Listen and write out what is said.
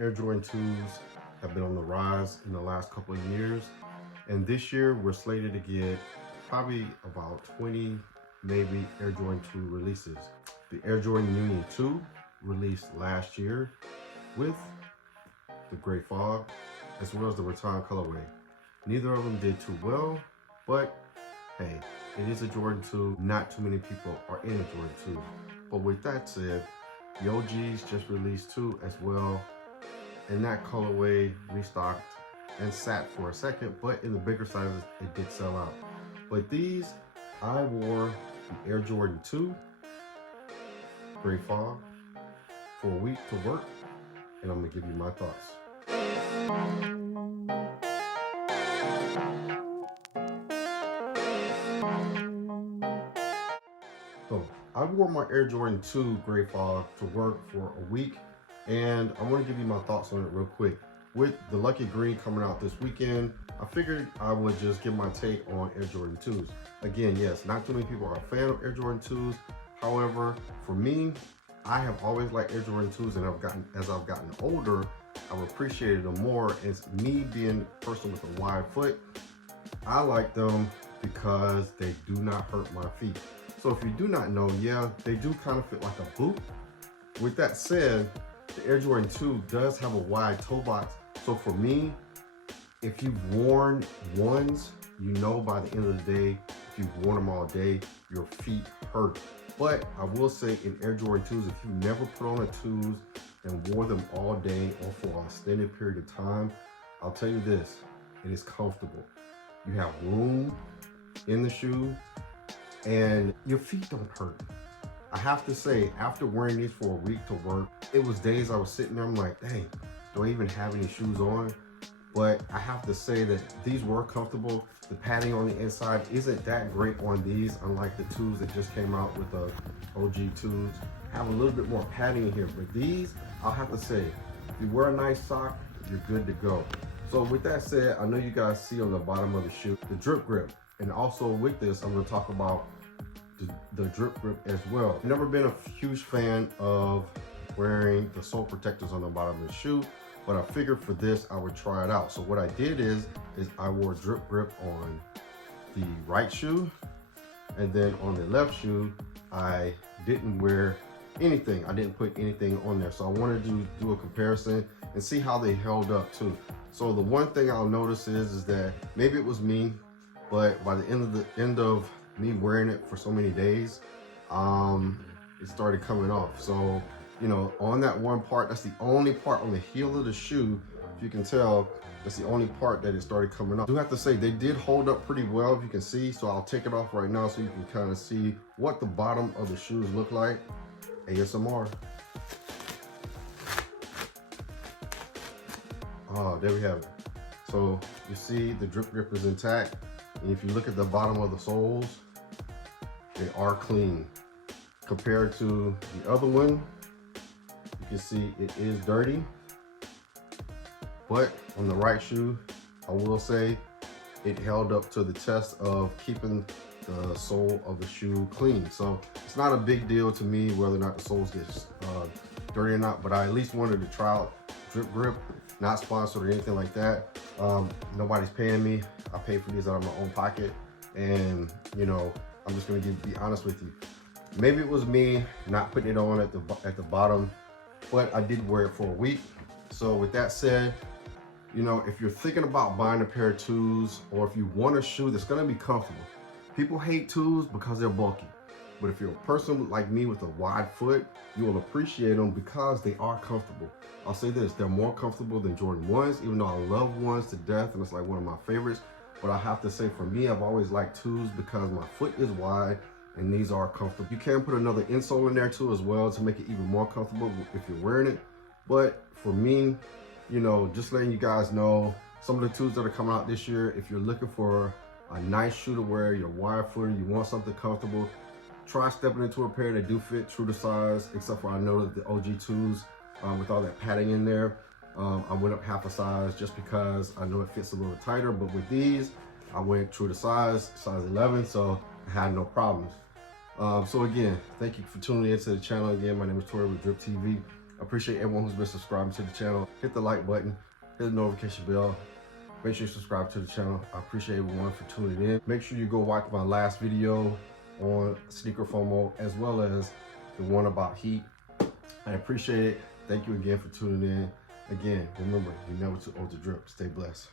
Air Jordan 2s have been on the rise in the last couple of years. And this year, we're slated to get probably about 20, maybe Air Jordan 2 releases. The Air Jordan Union 2 released last year with the gray fog, as well as the Return colorway. Neither of them did too well, but hey, it is a Jordan 2. Not too many people are in a Jordan 2. But with that said, the OGs just released 2 as well, and that colorway restocked and sat for a second, but in the bigger sizes, it did sell out. But these, I wore the Air Jordan 2 Gray Fog for a week to work, and I'm gonna give you my thoughts. So I wore my Air Jordan 2 Gray Fog to work for a week, and I want to give you my thoughts on it real quick. With the Lucky Green coming out this weekend, I figured I would just give my take on Air Jordan 2s. Again, yes, not too many people are a fan of Air Jordan 2s. However, for me, I have always liked Air Jordan 2s, and as I've gotten older, I've appreciated them more. As me being a person with a wide foot, I like them because they do not hurt my feet. So if you do not know, yeah, they do kind of fit like a boot. With that said, the Air Jordan 2 does have a wide toe box. So for me, if you've worn ones, you know by the end of the day, if you've worn them all day, your feet hurt. But I will say in Air Jordan 2s, if you never put on a 2s and wore them all day or for an extended period of time, I'll tell you this, it is comfortable. You have room in the shoe and your feet don't hurt. I have to say, after wearing these for a week to work, it was days I was sitting there, I'm like, dang, do I even have any shoes on? But I have to say that these were comfortable. The padding on the inside isn't that great on these, unlike the 2s that just came out with the OG 2s. Have a little bit more padding in here, but these, I'll have to say, if you wear a nice sock, you're good to go. So with that said, I know you guys see on the bottom of the shoe, the drip grip. And also with this, I'm gonna talk about the drip grip as well. I've never been a huge fan of wearing the sole protectors on the bottom of the shoe, but I figured for this, I would try it out. So what I did is I wore drip grip on the right shoe, and then on the left shoe, I didn't wear anything. I didn't put anything on there. So I wanted to do a comparison and see how they held up too. So the one thing I'll notice is that maybe it was me, but by the end of me wearing it for so many days, it started coming off. So, you know, on that one part, that's the only part on the heel of the shoe, if you can tell, that's the only part that it started coming off. I do have to say, they did hold up pretty well, if you can see. So I'll take it off right now so you can kind of see what the bottom of the shoes look like. ASMR. Oh, there we have it. So you see the drip grip is intact. And if you look at the bottom of the soles, they are clean. Compared to the other one, you can see it is dirty. But on the right shoe, I will say it held up to the test of keeping the sole of the shoe clean. So it's not a big deal to me whether or not the soles get dirty or not, but I at least wanted to try out Drip Grip. Not sponsored or anything like that. Nobody's paying me. I pay for these out of my own pocket. And you know, I'm just gonna be honest with you. Maybe it was me not putting it on at the bottom, but I did wear it for a week. So with that said, you know, if you're thinking about buying a pair of 2s, or if you want a shoe that's gonna be comfortable, people hate 2s because they're bulky. But if you're a person like me with a wide foot, you will appreciate them because they are comfortable. I'll say this, they're more comfortable than Jordan 1s, even though I love 1s to death and it's like one of my favorites. But I have to say, for me, I've always liked 2s because my foot is wide and these are comfortable. You can put another insole in there too as well to make it even more comfortable if you're wearing it. But for me, you know, just letting you guys know, some of the 2s that are coming out this year, if you're looking for a nice shoe to wear, you're wide footed, you want something comfortable, try stepping into a pair that do fit true to size, except for I know that the OG 2s, with all that padding in there, I went up half a size just because I know it fits a little tighter. But with these, I went true to size 11, so I had no problems. So again, thank you for tuning into the channel again. My name is Tori with Dripp TV. appreciate everyone who's been subscribing to the channel. Hit the like button, hit the notification bell. Make sure you subscribe to the channel. I appreciate everyone for tuning in. Make sure you go watch my last video on sneaker FOMO, as well as the one about heat. I appreciate it. Thank you again for tuning in. Again, remember, you're never too old to drip. Stay blessed.